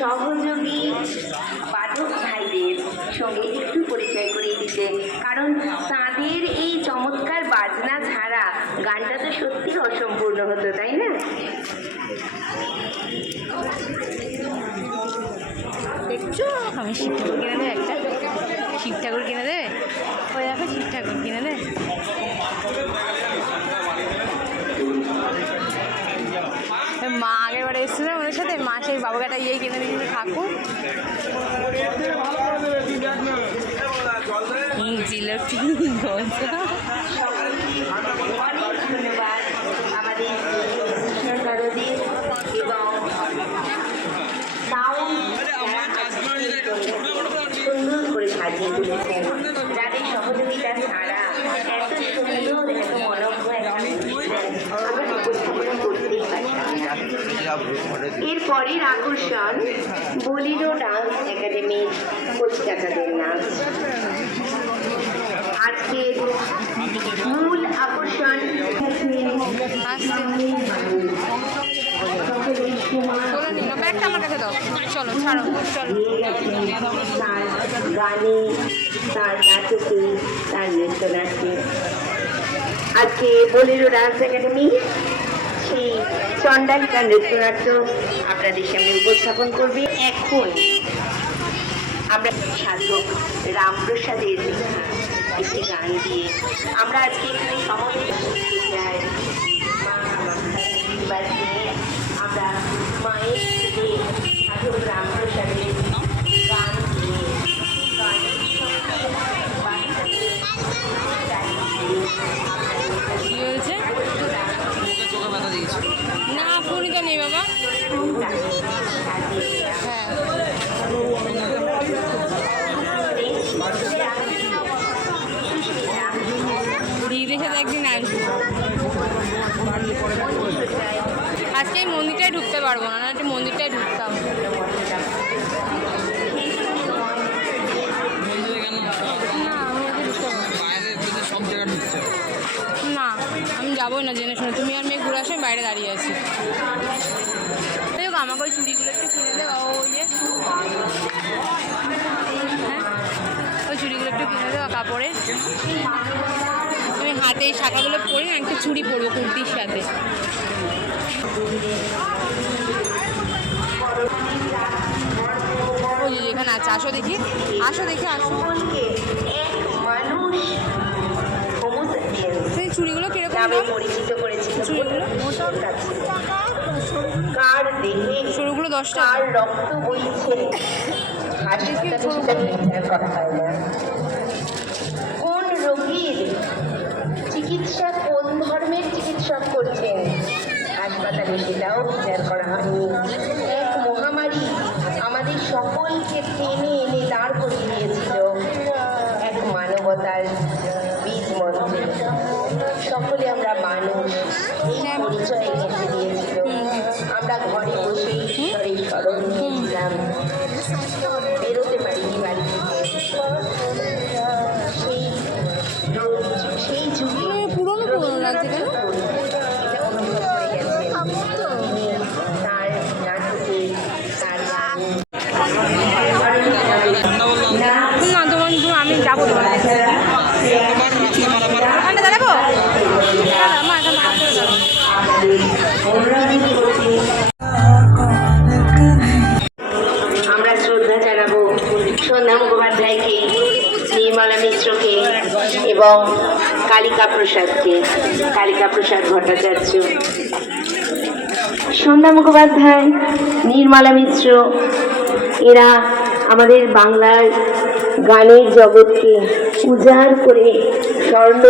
সহযোগী বাদক ভাইদের সঙ্গে একটু পরিচয় করিয়ে দিতে, কারণ তাদের এই চমৎকার বাজনা ছাড়া গানটা তো সত্যি অসম্পূর্ণ হতো, তাই না? দেখছো আমি শিব ঠাকুর কিনে দেবে, একটা শিব ঠাকুর কিনে দেবে, ওই দেখো শিব ঠাকুর কিনে দেবে। মা আগের বারে এসেছিল ওদের সাথে, মা সেই বাবুকে একটা ইয়ে কিনে দিয়েছিল ঠাকুর, জিলাপি গজা। ধন্যবাদ আমাদের সরকারদের এবং সুন্দর করে সাজিয়ে তুলেছেন, যাদের সহযোগিতা ছাড়া এত সুন্দর এত মনোজ্ঞ আমরা উপস্থাপনা করতেই পারতাম না। এরপরের আকর্ষণ বলিরো ডান্স একাডেমির কোচকাচাদের নাচ। আজকের মূল আকর্ষণ ব্যাগটা আমার কাছে দাও, চলো ছাড়ো চলো। তার গানে, তার নাটকে, তার নৃত্যনাট্যে আজকে বলিরো ডান্স একাডেমি সেই চণ্ডালিকা নৃত্যনাট্য আপনাদের সামনে উপস্থাপন করবে। এখন আমরা সাধক রামপ্রসাদের একটি গান দিয়ে আমরা আজকে এখানে সমবেত চাই। আমরা মায়ের থেকে সাধক রামপ্রসাদের গান দিয়ে কি হয়েছে? না পূর্ণিতা নেই বাবা। হ্যাঁ দিদিদের সাথে একদিন আসবো। আজকে এই মন্দিরটাই ঢুকতে পারবো না, একটু মন্দিরটাই ঢুকতাম। না আমি যাবোই না জেনে শুনে, তুমি আর মেয়ে ঘুরে আসো, বাইরে দাঁড়িয়ে আছি। দেখো আমাকে ওই চুড়িগুলো একটু কিনে দেবো, ওই যে হ্যাঁ ওই চুড়িগুলো একটু কিনে দেবো কাপড়ের। আমি হাতে এই শাখাগুলো পরি না, একটা চুড়ি পরবো কুর্তির সাথে। ওই যে এখানে আছে, আসো দেখি, আসো দেখি, আসো। সেই চুড়িগুলো কিরকম পরিচিত করেছিল চুড়িগুলো? কার দেখে সরুগুলো 10 টাকা, কার রক্ত বইছে সেটা কথা হয় না। কোন রোগীর চিকিৎসা কোন ধর্মের চিকিৎসক করছেন হাসপাতালে সেটাও বিচার করা হয়নি। এক মহামারী আমাদের সকলকে টেনে এনে দাঁড় করিয়ে দিয়েছিল এক মানবতার বীজ মন্ত্রে। সকলে আমরা মানুষ, এই পরিচয় এসে দিয়েছিল। আমরা ঘরে বসে ঈশ্বরের স্মরণ নিয়েছিলাম, বেরোতে পারিনি বাড়ি থেকে। সেই যুগে পুরোনো পুরোনো লাগছে কেন? এটা অনুভব করে গেছেন তার নাটকে, তার গানে। না তোমার আমি যাবো, তোমার ওখানে দাঁড়াবো। আমরা শ্রদ্ধা জানাবো সন্ধ্যা মুখোপাধ্যায়কে, নির্মলা মিশ্রকে এবং কালিকা প্রসাদ ভট্টাচার্য। সন্ধ্যা মুখোপাধ্যায়, নির্মলা মিশ্র এরা আমাদের বাংলার গানের জগৎকে উজাড় করে স্বর্ণ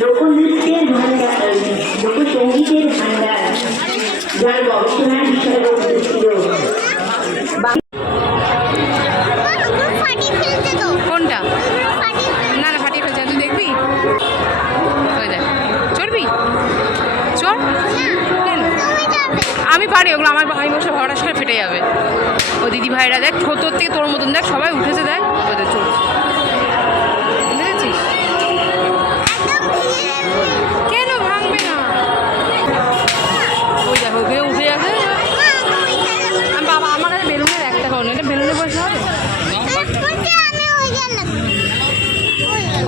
লোকনৃত্যের ভাণ্ডার, লোকসঙ্গীতের ভাণ্ডার, যার গবেষণার বিষয়বস্তু ছিল কোনটা? না না ফাটিয়ে ফেলছে, তুই দেখবি? ওই দেখ, চড়বি? চল। আমি পারি ওগুলো, আমার আমি বসে ভাড়া সাথে ফেটে যাবে। ও দিদি ভাইরা দেখ, তোর থেকে তোর মতন দেখ, সবাই উঠেছে দেখ, ওদের চলছে, বুঝেছিস? কেন ভাঙবে না? ওই দেখো উঠে যাবে। বাবা আমার কাছে বেলুনের একটা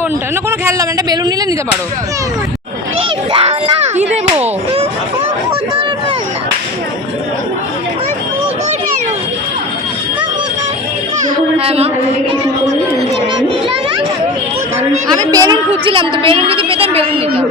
কোনটা না কোনো খেললাম একটা বেলুন নিলে নিতে পারো কি দেবো হ্যাঁ মা আমি বেলুন খুঁজছিলাম তো বেলুন যদি পেতাম বেলুন নিতাম